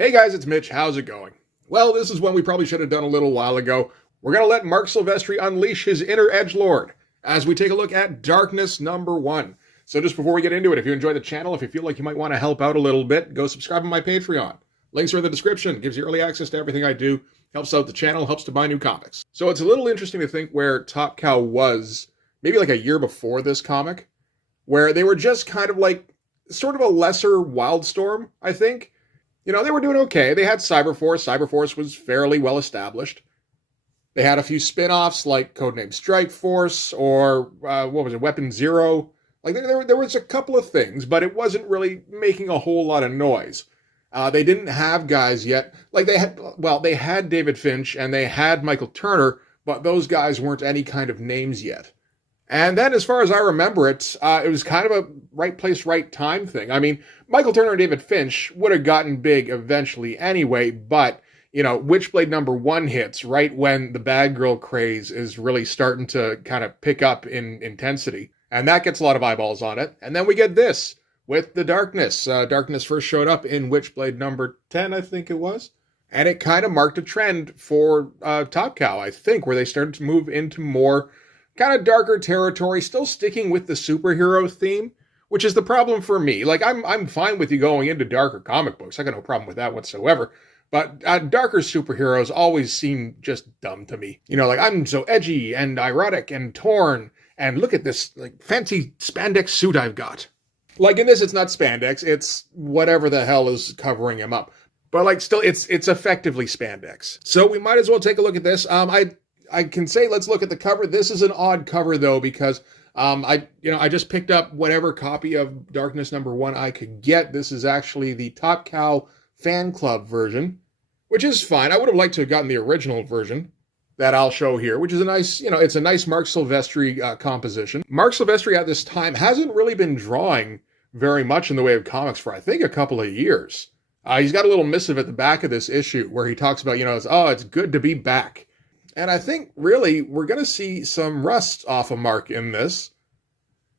Hey guys, it's Mitch. How's it going? Well, this is one we probably should have done a little while ago. We're going to let Marc Silvestri unleash his inner edgelord as we take a look at Darkness #1. So just before we get into it, if you enjoy the channel, if you feel like you might want to help out a little bit, go subscribe on my Patreon. Links are in the description. Gives you early access to everything I do. Helps out the channel, helps to buy new comics. So it's a little interesting to think where Top Cow was maybe like a year before this comic, where they were just kind of like sort of a lesser Wildstorm, I think. You know, they were doing okay. They had Cyberforce. Cyberforce was fairly well established. They had a few spin-offs like Codename Strike Force or, Weapon Zero. Like, there was a couple of things, but it wasn't really making a whole lot of noise. They didn't have guys yet. Like, they had David Finch and they had Michael Turner, but those guys weren't any kind of names yet. And then, as far as I remember it was kind of a right place, right time thing. I mean, Michael Turner and David Finch would have gotten big eventually anyway, but, you know, Witchblade #1 hits right when the Bad Girl craze is really starting to kind of pick up in intensity. And that gets a lot of eyeballs on it. And then we get this with the Darkness. Darkness first showed up in Witchblade #10, I think it was. And it kind of marked a trend for Top Cow, I think, where they started to move into more kind of darker territory, still sticking with the superhero theme, which is the problem for me. Like, I'm fine with you going into darker comic books. I got no problem with that whatsoever. But darker superheroes always seem just dumb to me. You know, like, I'm so edgy and erotic and torn, and look at this like fancy spandex suit I've got. Like, in this, it's not spandex, it's whatever the hell is covering him up. But like, still, it's effectively spandex. So we might as well take a look at this. I can say let's look at the cover. This is an odd cover though, because I just picked up whatever copy of Darkness #1 I could get. This is actually the Top Cow fan club version, which is fine. I would have liked to have gotten the original version that I'll show here, which is a nice, it's a nice Marc Silvestri composition. Marc Silvestri at this time hasn't really been drawing very much in the way of comics for, I think, a couple of years. He's got a little missive at the back of this issue where he talks about, it's good to be back. And I think, really, we're going to see some rust off of Marc in this.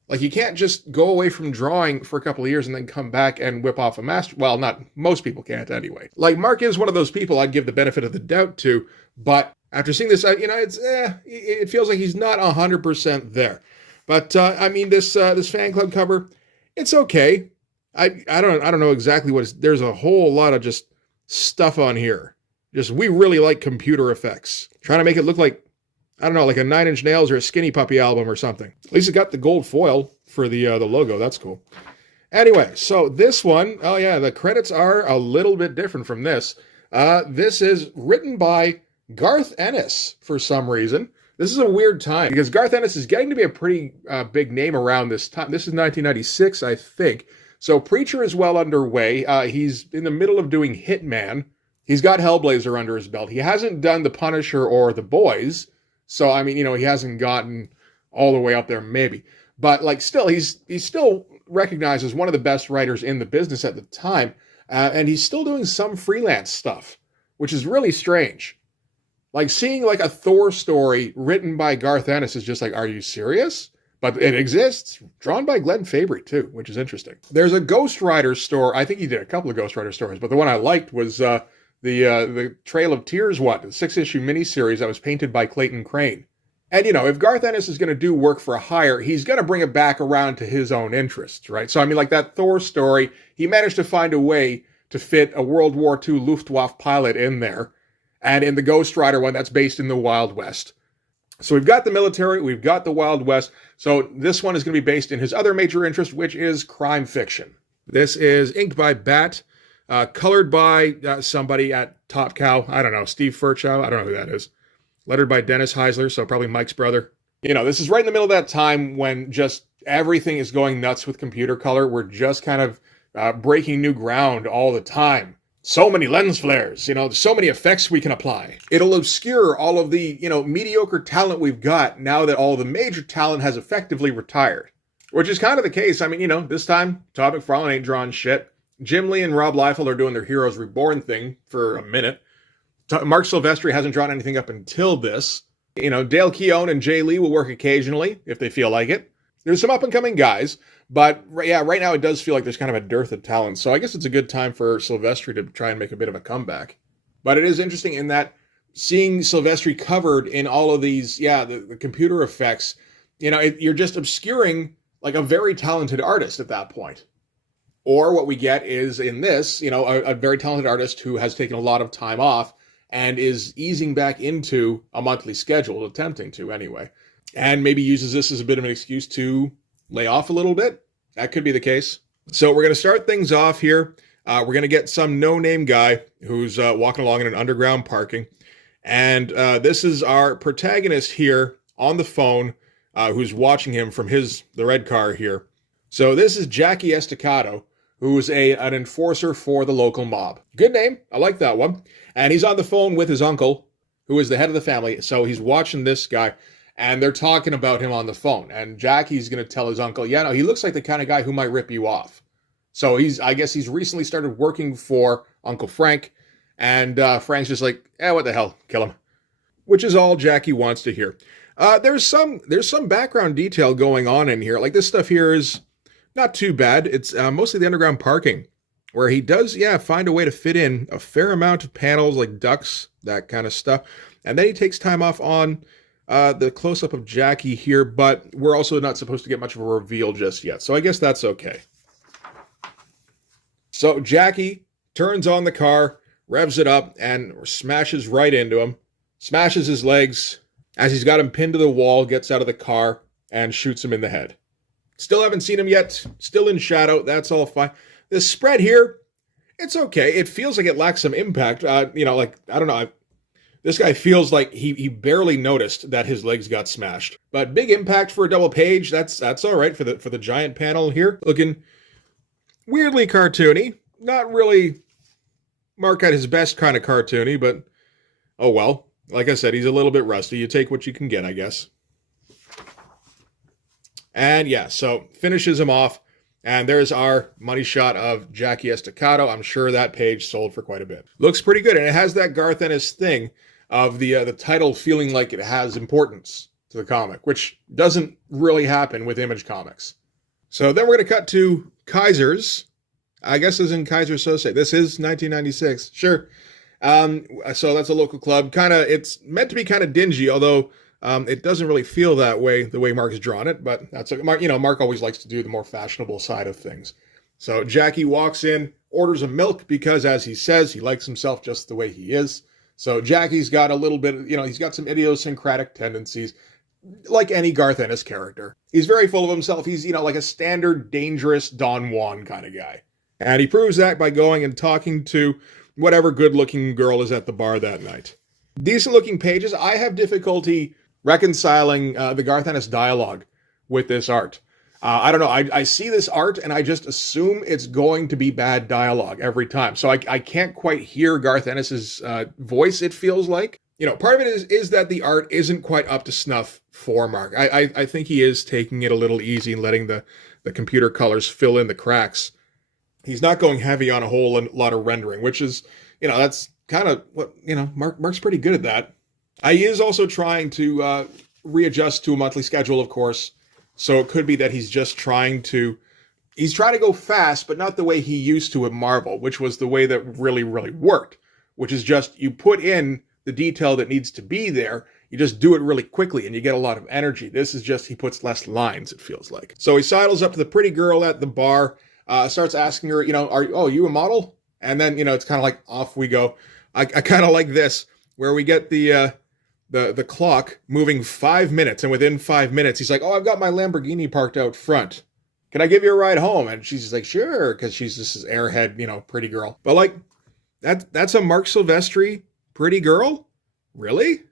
Like, you can't just go away from drawing for a couple of years and then come back and whip off a master. Well, not most people can't anyway. Like, Marc is one of those people I'd give the benefit of the doubt to, but after seeing this, it feels like he's not 100% there. But, this fan club cover, it's okay. I don't know exactly what there's a whole lot of just stuff on here. We really like computer effects. Trying to make it look like, like a 9 Inch Nails or a Skinny Puppy album or something. At least it got the gold foil for the logo. That's cool. Anyway, so this one, the credits are a little bit different from this. This is written by Garth Ennis for some reason. This is a weird time because Garth Ennis is getting to be a pretty big name around this time. This is 1996, I think. So Preacher is well underway. He's in the middle of doing Hitman. He's got Hellblazer under his belt. He hasn't done The Punisher or The Boys. So, he hasn't gotten all the way up there, maybe. But, still, he's still recognized as one of the best writers in the business at the time. And he's still doing some freelance stuff, which is really strange. Like, seeing, a Thor story written by Garth Ennis is just like, are you serious? But it exists. Drawn by Glenn Fabry, too, which is interesting. There's a Ghost Rider store. I think he did a couple of Ghost Rider stories, but the one I liked was the Trail of Tears one, the 6-issue miniseries that was painted by Clayton Crane. And, if Garth Ennis is going to do work for hire, he's going to bring it back around to his own interests, right? So, that Thor story, he managed to find a way to fit a World War II Luftwaffe pilot in there. And in the Ghost Rider one, that's based in the Wild West. So we've got the military, we've got the Wild West. So this one is going to be based in his other major interest, which is crime fiction. This is inked by Bat. Colored by somebody at Top Cow. I don't know, Steve Furchow. I don't know who that is. Lettered by Dennis Heisler, so probably Mike's brother. This is right in the middle of that time when just everything is going nuts with computer color. We're just kind of breaking new ground all the time. So many lens flares, so many effects we can apply. It'll obscure all of the, mediocre talent we've got now that all the major talent has effectively retired. Which is kind of the case. This time, Todd McFarlane ain't drawing shit. Jim Lee and Rob Liefeld are doing their Heroes Reborn thing for a minute. Marc Silvestri hasn't drawn anything up until this. Dale Keown and Jay Lee will work occasionally if they feel like it. There's some up-and-coming guys, but yeah, right now it does feel like there's kind of a dearth of talent. So I guess it's a good time for Silvestri to try and make a bit of a comeback. But it is interesting in that seeing Silvestri covered in all of these, the computer effects, you're just obscuring like a very talented artist at that point. Or what we get is in this, a very talented artist who has taken a lot of time off and is easing back into a monthly schedule, attempting to anyway. And maybe uses this as a bit of an excuse to lay off a little bit. That could be the case. So we're going to start things off here. We're going to get some no-name guy who's walking along in an underground parking. And this is our protagonist here on the phone who's watching him from the red car here. So this is Jackie Estacado, who's an enforcer for the local mob. Good name. I like that one. And he's on the phone with his uncle, who is the head of the family. So he's watching this guy. And they're talking about him on the phone. And Jackie's going to tell his uncle, he looks like the kind of guy who might rip you off. So I guess he's recently started working for Uncle Frank. And Frank's just like, what the hell, kill him. Which is all Jackie wants to hear. There's some background detail going on in here. Like this stuff here is not too bad. It's mostly the underground parking, where he does, find a way to fit in a fair amount of panels like ducts, that kind of stuff. And then he takes time off on the close-up of Jackie here, but we're also not supposed to get much of a reveal just yet. So I guess that's okay. So Jackie turns on the car, revs it up, and smashes right into him. Smashes his legs as he's got him pinned to the wall, gets out of the car, and shoots him in the head. Still haven't seen him yet. Still in shadow. That's all fine. This spread here, it's okay. It feels like it lacks some impact. I don't know. This guy feels like he barely noticed that his legs got smashed. But big impact for a double page. That's all right for the giant panel here. Looking weirdly cartoony. Not really Mark at his best kind of cartoony, but oh well. Like I said, he's a little bit rusty. You take what you can get, I guess. And so finishes him off. And there's our money shot of Jackie Estacado. I'm sure that page sold for quite a bit. Looks pretty good. And it has that Garth Ennis thing of the title feeling like it has importance to the comic, which doesn't really happen with Image Comics. So then we're going to cut to Kaiser's. I guess as in Kaiser Sose. This is 1996. Sure. So that's a local club. It's meant to be kind of dingy, although it doesn't really feel that way, the way Mark's drawn it. But that's Mark always likes to do the more fashionable side of things. So Jackie walks in, orders a milk because, as he says, he likes himself just the way he is. So Jackie's got a little bit, he's got some idiosyncratic tendencies, like any Garth Ennis character. He's very full of himself. He's, like a standard, dangerous Don Juan kind of guy. And he proves that by going and talking to whatever good-looking girl is at the bar that night. Decent-looking pages. I have difficulty reconciling the Garth Ennis dialogue with this art. I don't know. I see this art and I just assume it's going to be bad dialogue every time. So I can't quite hear Garth Ennis's voice, it feels like. Part of it is that the art isn't quite up to snuff for Mark. I think he is taking it a little easy and letting the computer colors fill in the cracks. He's not going heavy on a whole lot of rendering, which is, that's kind of what, Mark's pretty good at that. He is also trying to readjust to a monthly schedule, of course. So it could be that he's trying to go fast, but not the way he used to at Marvel, which was the way that really, really worked, which is just you put in the detail that needs to be there. You just do it really quickly and you get a lot of energy. This is just, he puts less lines, it feels like. So he sidles up to the pretty girl at the bar, starts asking her, are you a model? And then, it's kind of like off we go. I kind of like this, where we get the clock moving 5 minutes, and within 5 minutes, he's like, I've got my Lamborghini parked out front. Can I give you a ride home? And she's just like, sure, because she's just this airhead, pretty girl. But like, that's a Marc Silvestri pretty girl? Really?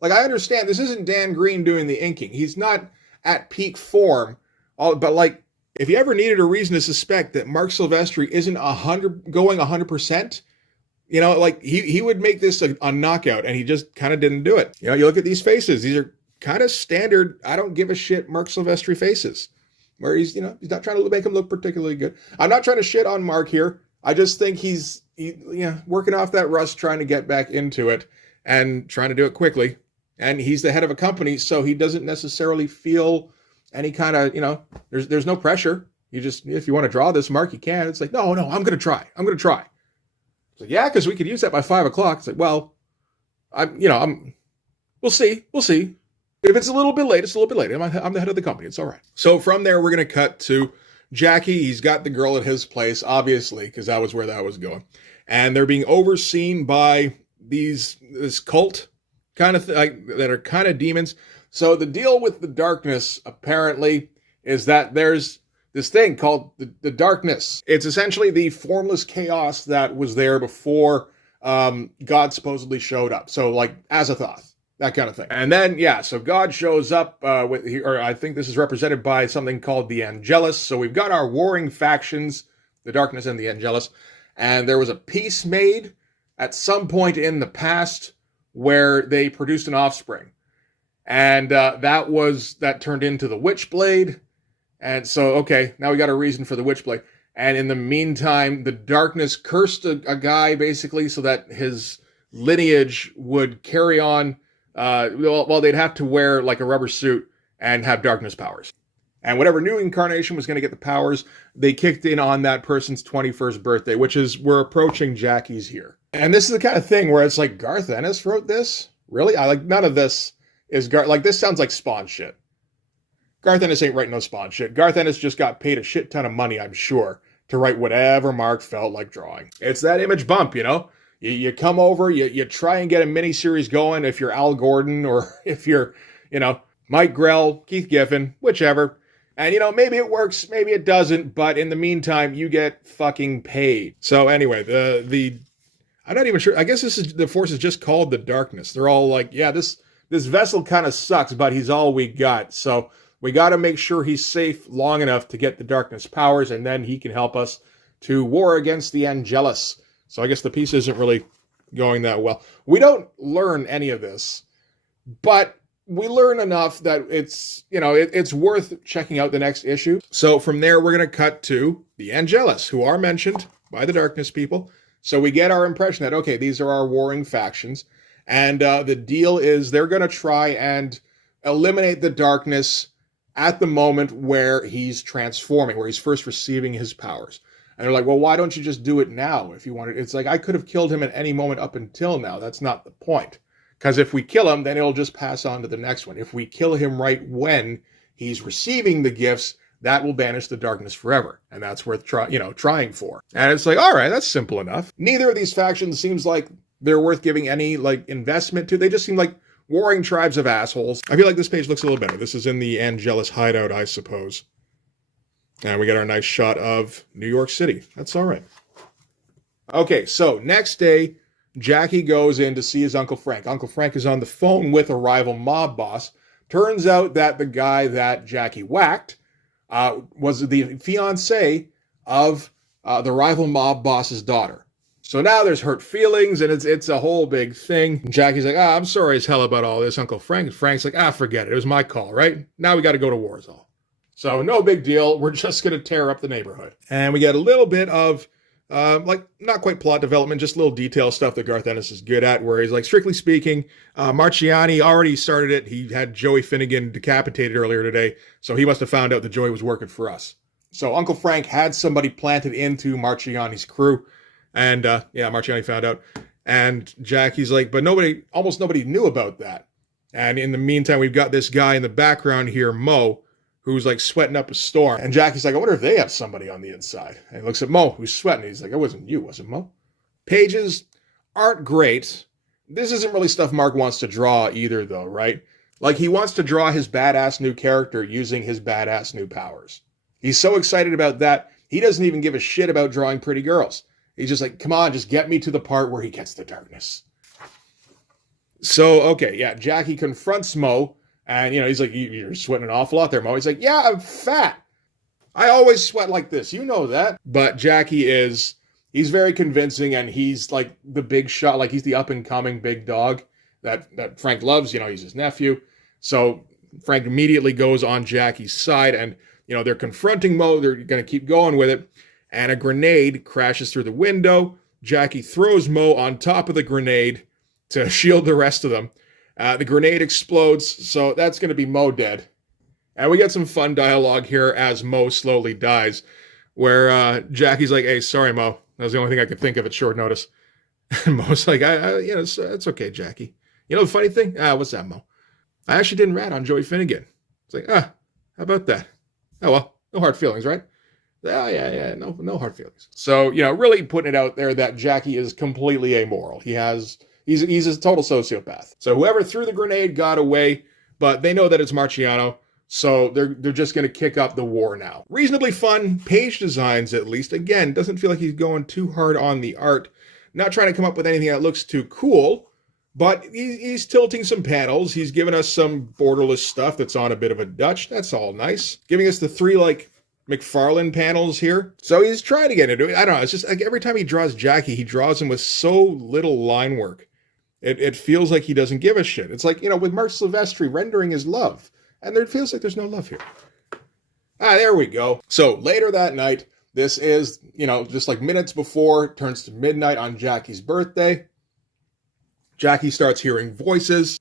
Like, I understand this isn't Dan Green doing the inking. He's not at peak form, but like, if you ever needed a reason to suspect that Marc Silvestri isn't going 100%, like he would make this a knockout, and he just kind of didn't do it. You look at these faces; these are kind of standard. I don't give a shit Marc Silvestri faces, where he's not trying to make him look particularly good. I'm not trying to shit on Mark here. I just think he's working off that rust, trying to get back into it and trying to do it quickly. And he's the head of a company, so he doesn't necessarily feel any kind of, there's no pressure. You just, if you want to draw this, Mark, you can. It's like, no, I'm going to try. It's like, yeah, because we could use that by 5 o'clock. It's like, well, we'll see. If it's a little bit late, it's a little bit late. I'm the head of the company. It's all right. So from there, we're going to cut to Jackie. He's got the girl at his place, obviously, because that was where that was going. And they're being overseen by this cult kind of that are kind of demons. So the deal with the darkness, apparently, is that there's this thing called the darkness. It's essentially the formless chaos that was there before God supposedly showed up. So like Azathoth, that kind of thing. And then, so God shows up or I think this is represented by something called the Angelus. So we've got our warring factions, the darkness and the Angelus. And there was a peace made at some point in the past where they produced an offspring. And that turned into the Witchblade. And so, okay, now we got a reason for the Witchblade. And in the meantime, the darkness cursed a guy, basically, so that his lineage would carry on. Well, they'd have to wear like a rubber suit and have darkness powers. And whatever new incarnation was going to get the powers, they kicked in on that person's 21st birthday, which is, we're approaching Jackie's here. And this is the kind of thing where it's like, Garth Ennis wrote this? Really? None of this is this sounds like Spawn shit. Garth Ennis ain't writing no Spawn shit. Garth Ennis just got paid a shit ton of money, I'm sure, to write whatever Mark felt like drawing. It's that image bump, You come over, you try and get a miniseries going if you're Al Gordon or if you're, Mike Grell, Keith Giffen, whichever. And, maybe it works, maybe it doesn't, but in the meantime, you get fucking paid. So anyway, I'm not even sure. I guess the force is just called the darkness. They're all like, yeah, this vessel kind of sucks, but he's all we got. So we got to make sure he's safe long enough to get the darkness powers, and then he can help us to war against the Angelus. So I guess the piece isn't really going that well. We don't learn any of this, but we learn enough that it's worth checking out the next issue. So from there, we're going to cut to the Angelus, who are mentioned by the darkness people. So we get our impression that, okay, these are our warring factions. And the deal is they're going to try and eliminate the darkness at the moment where he's transforming, where he's first receiving his powers. And they're like, well, why don't you just do it now if you wanted? It's like, I could have killed him at any moment up until now. That's not the point. Because if we kill him, then it'll just pass on to the next one. If we kill him right when he's receiving the gifts, that will banish the darkness forever. And that's worth trying for. And it's like, all right, that's simple enough. Neither of these factions seems like they're worth giving any investment to. They just seem like warring tribes of assholes. I feel like this page looks a little better. This is in the Angelus hideout, I suppose. And we get our nice shot of New York City. That's all right. Okay, so next day, Jackie goes in to see his Uncle Frank. Uncle Frank is on the phone with a rival mob boss. Turns out that the guy that Jackie whacked was the fiancé of the rival mob boss's daughter. So now there's hurt feelings, and it's a whole big thing. And Jackie's like, I'm sorry as hell about all this, Uncle Frank. And Frank's like, forget it. It was my call, right? Now we got to go to Warsaw. So no big deal. We're just going to tear up the neighborhood. And we get a little bit of, not quite plot development, just little detail stuff that Garth Ennis is good at, where he's like, strictly speaking, Marciani already started it. He had Joey Finnegan decapitated earlier today, so he must have found out that Joey was working for us. So Uncle Frank had somebody planted into Marciani's crew, and Marciani found out. And Jackie's like, but almost nobody knew about that. And in the meantime, we've got this guy in the background here, Mo, who's like sweating up a storm. And Jackie's like, I wonder if they have somebody on the inside. And he looks at Mo, who's sweating. He's like, it wasn't you, was it, Mo? Pages aren't great. This isn't really stuff Mark wants to draw either, though, right? Like, he wants to draw his badass new character using his badass new powers. He's so excited about that, he doesn't even give a shit about drawing pretty girls. He's just like, come on, just get me to the part where he gets the darkness. So, okay, Jackie confronts Mo. And, he's like, you're sweating an awful lot there, Mo. He's like, yeah, I'm fat. I always sweat like this. You know that. But Jackie he's very convincing, and he's like the big shot, like he's the up-and-coming big dog that Frank loves. He's his nephew. So Frank immediately goes on Jackie's side, and, they're confronting Mo. They're going to keep going with it. And a grenade crashes through the window. Jackie throws Mo on top of the grenade to shield the rest of them. The grenade explodes, so that's going to be Mo dead. And we get some fun dialogue here as Mo slowly dies, where Jackie's like, hey, sorry, Mo. That was the only thing I could think of at short notice. And Mo's like, it's okay, Jackie. You know the funny thing? What's that, Mo? I actually didn't rat on Joey Finnegan. It's like, how about that? Oh, well, no hard feelings, right? Oh, yeah, no hard feelings. So, really putting it out there that Jackie is completely amoral. He's a total sociopath. So whoever threw the grenade got away, but they know that it's Marciano, so they're just going to kick up the war now. Reasonably fun page designs, at least. Again, doesn't feel like he's going too hard on the art. Not trying to come up with anything that looks too cool, but he's tilting some panels. He's giving us some borderless stuff that's on a bit of a Dutch. That's all nice. Giving us the 3, McFarlane panels here. So he's trying to get into it. I don't know. It's just like every time he draws Jackie, he draws him with so little line work. It feels like he doesn't give a shit. It's like, with Marc Silvestri rendering his love. And it feels like there's no love here. There we go. So later that night, this is, just like minutes before, it turns to midnight on Jackie's birthday. Jackie starts hearing voices,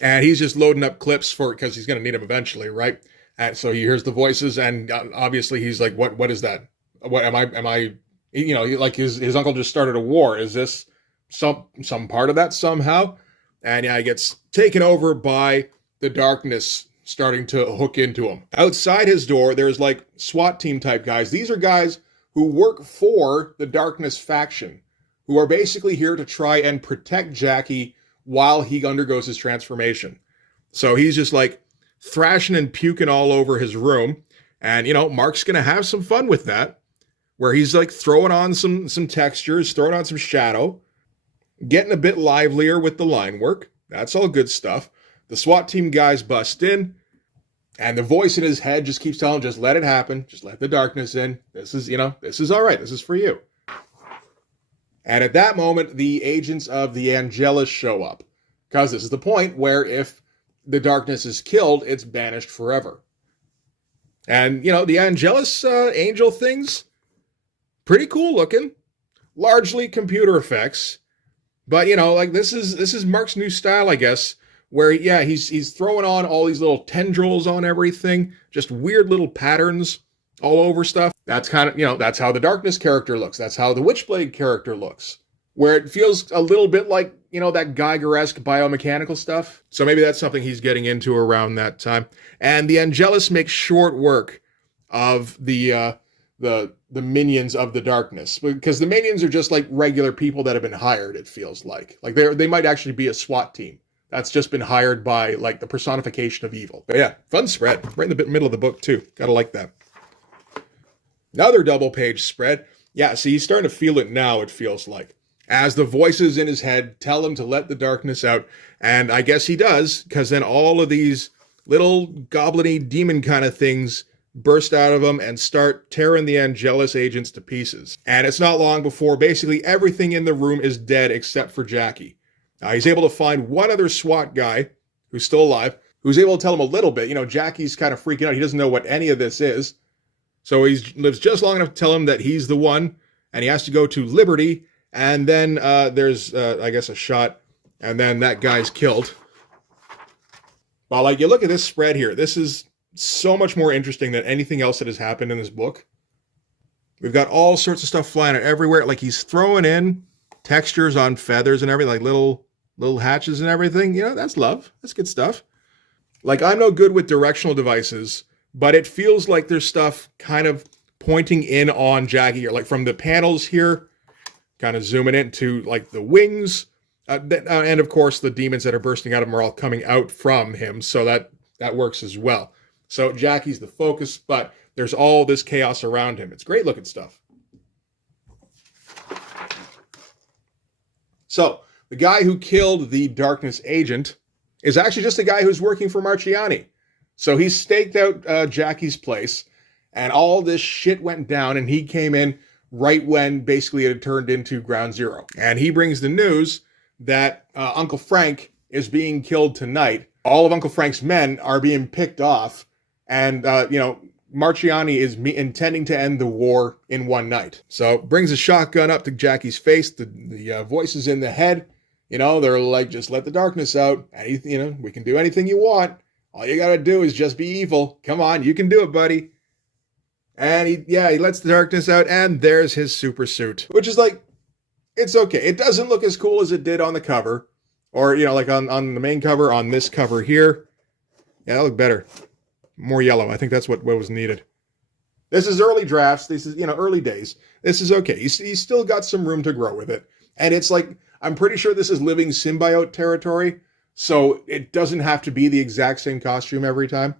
and he's just loading up clips because he's going to need them eventually, right? And so he hears the voices, and obviously he's like, what is that? What am I, like his uncle just started a war. Is this some part of that somehow? And he gets taken over by the darkness starting to hook into him. Outside his door, there's SWAT team type guys. These are guys who work for the darkness faction, who are basically here to try and protect Jackie while he undergoes his transformation. So he's just thrashing and puking all over his room. And, Mark's going to have some fun with that, where he's throwing on some textures, throwing on some shadow, getting a bit livelier with the line work. That's all good stuff. The SWAT team guys bust in, and the voice in his head just keeps telling him, just let it happen. Just let the darkness in. This is all right. This is for you. And at that moment, the agents of the Angelus show up, because this is the point where if the darkness is killed, it's banished forever. And, the Angelus angel things, pretty cool looking, largely computer effects. But, this is Mark's new style, I guess, where, he's throwing on all these little tendrils on everything, just weird little patterns all over stuff. That's kind of, that's how the darkness character looks. That's how the Witchblade character looks, where it feels a little bit like, that Geiger-esque biomechanical stuff. So maybe that's something he's getting into around that time. And the Angelus makes short work of the minions of the darkness, because the minions are just regular people that have been hired, it feels like. They might actually be a SWAT team that's just been hired by the personification of evil. But yeah, fun spread. Right in the middle of the book too. Gotta like that. Another double page spread. Yeah, see, he's starting to feel it now, it feels like, as the voices in his head tell him to let the darkness out. And I guess he does, because then all of these little goblin-y demon kind of things burst out of him and start tearing the Angelus agents to pieces. And it's not long before basically everything in the room is dead except for Jackie. He's able to find one other SWAT guy who's still alive, who's able to tell him a little bit. Jackie's kind of freaking out. He doesn't know what any of this is. So he lives just long enough to tell him that he's the one, and he has to go to Liberty. And then there's, I guess, a shot, and then that guy's killed. But you look at this spread here. This is so much more interesting than anything else that has happened in this book. We've got all sorts of stuff flying everywhere. He's throwing in textures on feathers and everything, little hatches and everything. That's love. That's good stuff. I'm no good with directional devices, but it feels like there's stuff kind of pointing in on Jackie here, from the panels here, kind of zooming into the wings, and of course the demons that are bursting out of him are all coming out from him, so that works as well. So Jackie's the focus, but there's all this chaos around him. It's great looking stuff. So the guy who killed the darkness agent is actually just a guy who's working for Marciani. So he staked out Jackie's place, and all this shit went down, and he came in right when basically it had turned into ground zero. And he brings the news that Uncle Frank is being killed tonight. All of Uncle Frank's men are being picked off, and, Marciani is intending to end the war in one night. So brings a shotgun up to Jackie's face. The voices in the head, they're just let the darkness out. We can do anything you want. All you gotta do is just be evil. Come on, you can do it, buddy. And he lets the darkness out, and there's his super suit, which is like, it's okay. It doesn't look as cool as it did on the cover, or, like on the main cover, on this cover here. Yeah, that looked better. More yellow. I think that's what was needed. This is early drafts. This is, early days. This is okay. He's still got some room to grow with it. And it's like, I'm pretty sure this is living symbiote territory, so it doesn't have to be the exact same costume every time.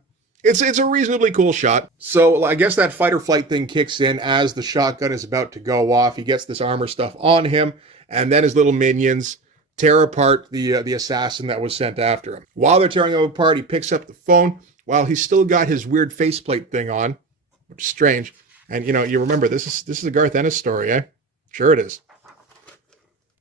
It's a reasonably cool shot. So I guess that fight or flight thing kicks in as the shotgun is about to go off. He gets this armor stuff on him, and then his little minions tear apart the assassin that was sent after him. While they're tearing him apart, he picks up the phone while he's still got his weird faceplate thing on, which is strange. And you remember this is a Garth Ennis story, eh? Sure it is.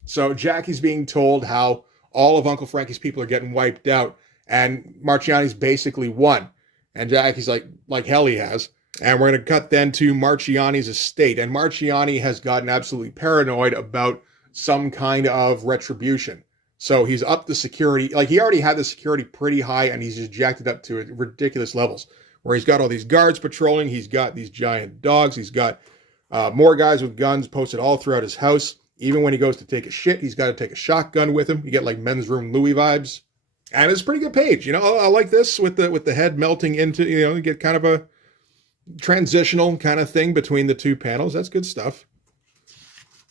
So Jackie's being told how all of Uncle Frankie's people are getting wiped out, and Marciani's basically won. And Jackie's like hell he has. And we're going to cut then to Marciani's estate. And Marciani has gotten absolutely paranoid about some kind of retribution. So he's upped the security. Like, he already had the security pretty high, and he's just jacked it up to ridiculous levels, where he's got all these guards patrolling. He's got these giant dogs. He's got more guys with guns posted all throughout his house. Even when he goes to take a shit, he's got to take a shotgun with him. You get like Men's Room Louis vibes. And it's a pretty good page. I like this with the head melting into, you get kind of a transitional kind of thing between the two panels. That's good stuff.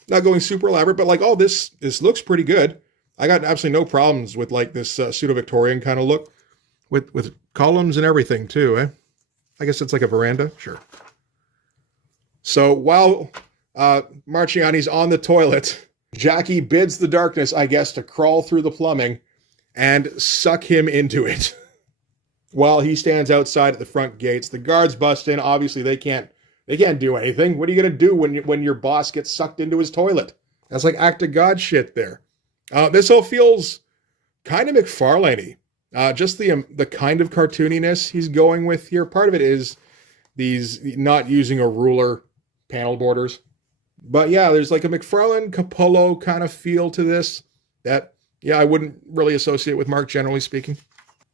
Not going super elaborate, but like, oh, this looks pretty good. I got absolutely no problems with like this pseudo-Victorian kind of look with columns and everything too, eh? I guess it's like a veranda. Sure. So while Marciani's on the toilet, Jackie bids the darkness, I guess, to crawl through the plumbing and suck him into it. While he stands outside at the front gates, the guards bust in. Obviously, they can't do anything. What are you going to do when your boss gets sucked into his toilet? That's like act of God shit there. This all feels kind of McFarlane-y. Just the kind of cartooniness he's going with here. Part of it is these not using a ruler panel borders. But yeah, there's like a McFarlane Capullo kind of feel to this that, yeah, I wouldn't really associate with Mark, generally speaking.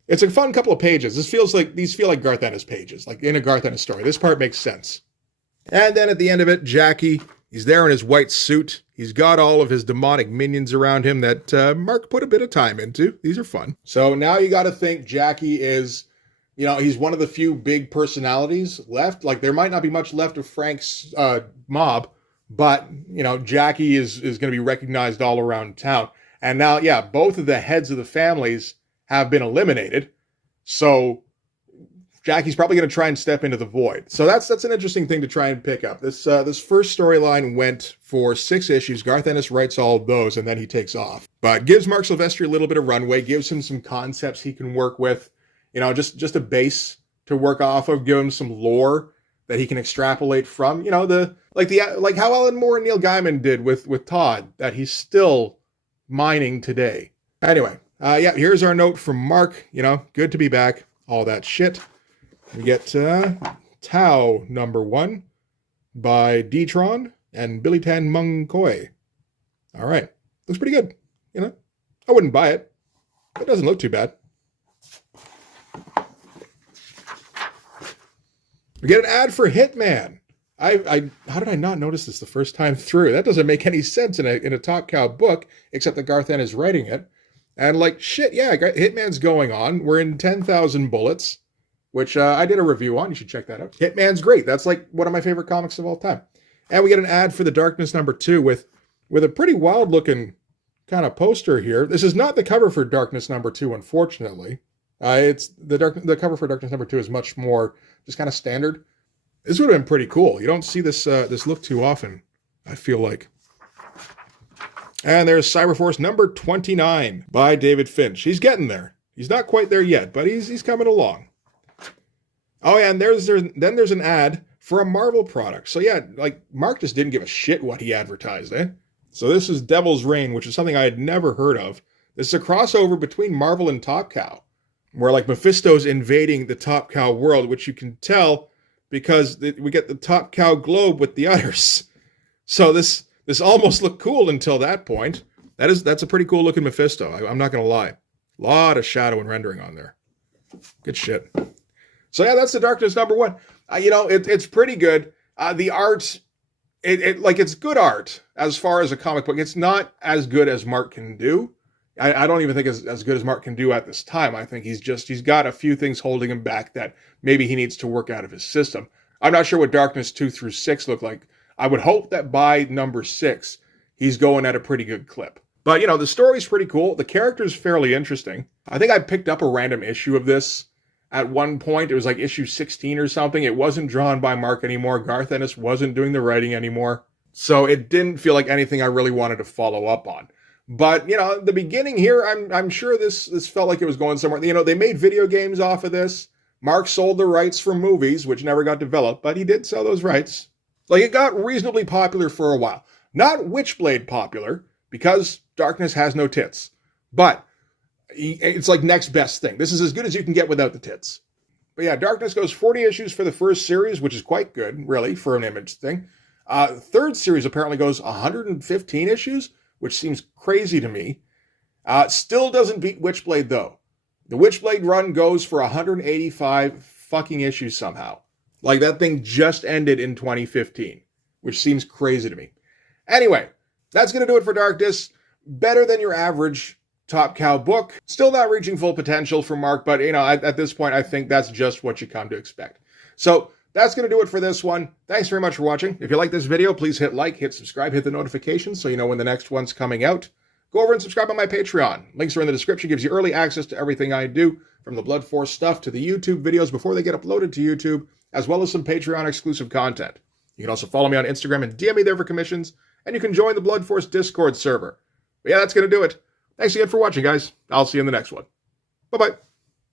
It's a fun couple of pages. These feel like Garth Ennis pages, like in a Garth Ennis story. This part makes sense. And then at the end of it, Jackie, he's there in his white suit. He's got all of his demonic minions around him that Mark put a bit of time into. These are fun. So now you got to think Jackie is, he's one of the few big personalities left. Like, there might not be much left of Frank's mob, but, Jackie is going to be recognized all around town. And now, yeah, both of the heads of the families have been eliminated. So Jackie's probably going to try and step into the void. So that's an interesting thing to try and pick up. This first storyline went for 6 issues. Garth Ennis writes all of those, and then he takes off. But gives Marc Silvestri a little bit of runway, gives him some concepts he can work with, just a base to work off of, give him some lore that he can extrapolate from, like how Alan Moore and Neil Gaiman did with Todd, that he's still mining today. Anyway, here's our note from Mark. Good to be back. All that shit. We get Tau #1 by D-Tron and Billy Tan Mung Koi. All right. Looks pretty good. I wouldn't buy it. It doesn't look too bad. We get an ad for Hitman. How did I not notice this the first time through? That doesn't make any sense in a Top Cow book, except that Garth Ennis is writing it. And like, shit, yeah, Hitman's going on. We're in 10,000 Bullets, which I did a review on. You should check that out. Hitman's great. That's like one of my favorite comics of all time. And we get an ad for The Darkness #2 with a pretty wild looking kind of poster here. This is not the cover for Darkness #2, unfortunately. It's the cover for Darkness #2 is much more just kind of standard. This would have been pretty cool. You don't see this look too often, I feel like. And there's Cyberforce #29 by David Finch. He's getting there. He's not quite there yet, but he's coming along. Oh yeah, and there's an ad for a Marvel product. So yeah, like Mark just didn't give a shit what he advertised, eh? So this is Devil's Reign, which is something I had never heard of. This is a crossover between Marvel and Top Cow, where like Mephisto's invading the Top Cow world, which you can tell because we get the Top Cow globe with the udders. So this almost looked cool until that point. That's a pretty cool looking Mephisto. I'm not going to lie. A lot of shadow and rendering on there. Good shit. So yeah, that's the Darkness #1. It's pretty good. The art, it's good art as far as a comic book. It's not as good as Mark can do. I don't even think as good as Mark can do at this time. I think he's got a few things holding him back that maybe he needs to work out of his system. I'm not sure what Darkness 2 through 6 look like. I would hope that by number 6, he's going at a pretty good clip. But, the story's pretty cool. The character's fairly interesting. I think I picked up a random issue of this at one point. It was like issue 16 or something. It wasn't drawn by Mark anymore. Garth Ennis wasn't doing the writing anymore. So it didn't feel like anything I really wanted to follow up on. But, the beginning here, I'm sure this felt like it was going somewhere. They made video games off of this. Mark sold the rights for movies, which never got developed, but he did sell those rights. It got reasonably popular for a while. Not Witchblade popular, because Darkness has no tits. But it's like next best thing. This is as good as you can get without the tits. But yeah, Darkness goes 40 issues for the first series, which is quite good, really, for an Image thing. Third series apparently goes 115 issues, which seems crazy to me. Still doesn't beat Witchblade, though. The Witchblade run goes for 185 fucking issues somehow. That thing just ended in 2015, which seems crazy to me. Anyway, that's going to do it for Darkness. Better than your average Top Cow book. Still not reaching full potential for Mark, but, at this point, I think that's just what you come to expect. So that's going to do it for this one. Thanks very much for watching. If you like this video, please hit like, hit subscribe, hit the notifications so you know when the next one's coming out. Go over and subscribe on my Patreon. Links are in the description. Gives you early access to everything I do, from the Blood Force stuff to the YouTube videos before they get uploaded to YouTube, as well as some Patreon exclusive content. You can also follow me on Instagram and DM me there for commissions, and you can join the Blood Force Discord server. But yeah, that's going to do it. Thanks again for watching, guys. I'll see you in the next one. Bye-bye.